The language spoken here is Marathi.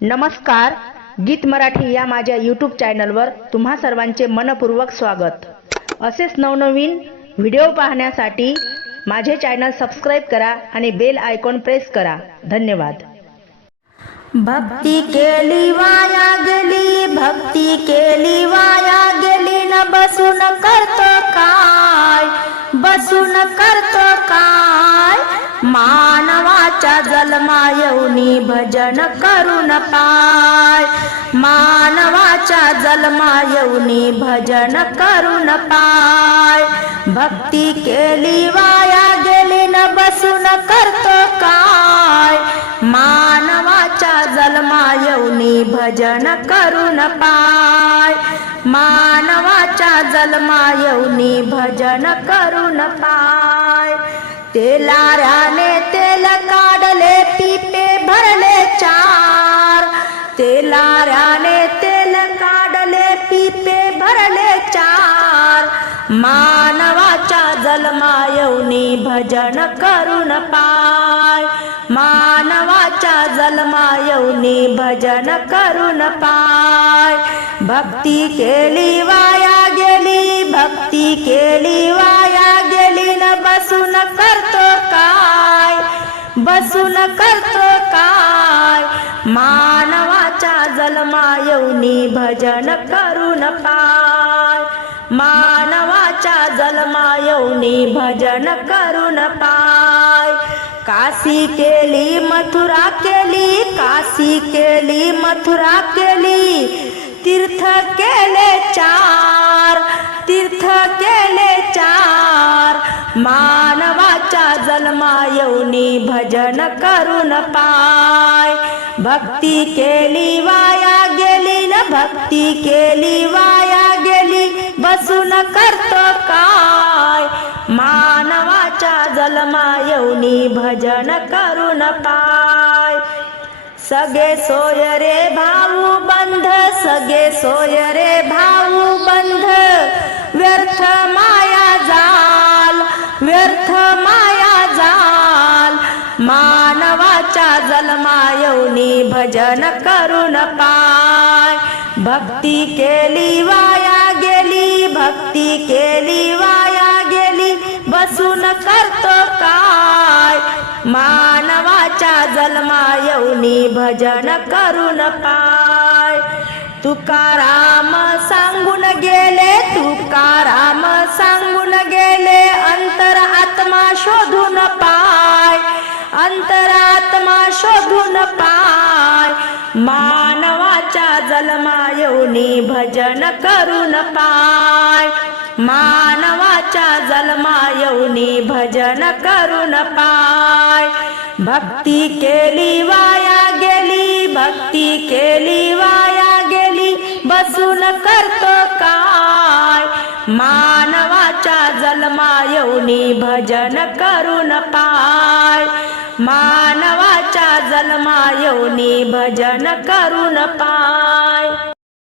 नमस्कार गीत मराठी या माझ्या यूट्यूब चॅनलवर तुम्हा सर्वांचे मनपूर्वक स्वागत. असेच नवनवीन व्हिडिओ पाहण्यासाठी माझे चॅनल सबस्क्राईब करा आणि बेल आयकॉन प्रेस करा. धन्यवाद. भक्ती केली वाया गेली भक्ती केली वाया गेली न बसून करतो काय? बसून करतो काय? मानवाच्या जन्मा येऊनी भजन करून पाय. मानवाच्या जन्मा येऊनी भजन करून पाय. भक्ती केली वाया गेली न बसून करतो काय. मानवाच्या जन्मा येऊनी भजन करून पाय. मानवाच्या जन्मा येऊनी भजन करून पाय. तेलाऱ्याने तेल काढले पिपे भरले चार. तेलाऱ्याने तेल काढले पिपे भरले चार. मानवाच्या जन्मा येऊनी भजन करून पाय. मानवाच्या जन्मा येऊनी भजन करून पाय. भक्ती केली वाया गेली भक्ती केली बसून करतो काय? मानवाच्या जलमा येऊनी भजन करून पाय. मानवाच्या जलमा येऊनी भजन करून पाय. काशी केली मथुरा केली काशी केली मथुरा केली. तीर्थ केले चार तीर्थ केले चार. मानवा मानवाच्या जन्मा येऊनी भजन करून पाय. भक्ती केली वाया गेली न भक्ती केली वाया गेली बसून करतो काय. मानवाच्या जन्मा येऊनी भजन करून पाय. सगळे सोय रे भाऊ बंध सगळे सोय रे भाऊ बंध. व्यर्थ मानवाच्या जन्मा येऊनी भजन करून पाय भक्ती केली वाया गेली भक्ती केली वाया गेली बसून करतो काय? मानवाच्या जन्मा येऊनी भजन करून पाय तुकाराम सांगून गेले तुकाराम सांग अंतरात्मा शोधून पाय. मानवाच्या जन्मा येऊनी भजन करून पाय. मानवाच्या जन्मा येऊनी भजन करून पाय. भक्ती केली वाया गेली भक्ती केली वाया गेली बसून करतो काय? मानवाच्या जन्मा येऊनी भजन करून पाय. मानवाच्या जन्मा येऊनी भजन करून पाय.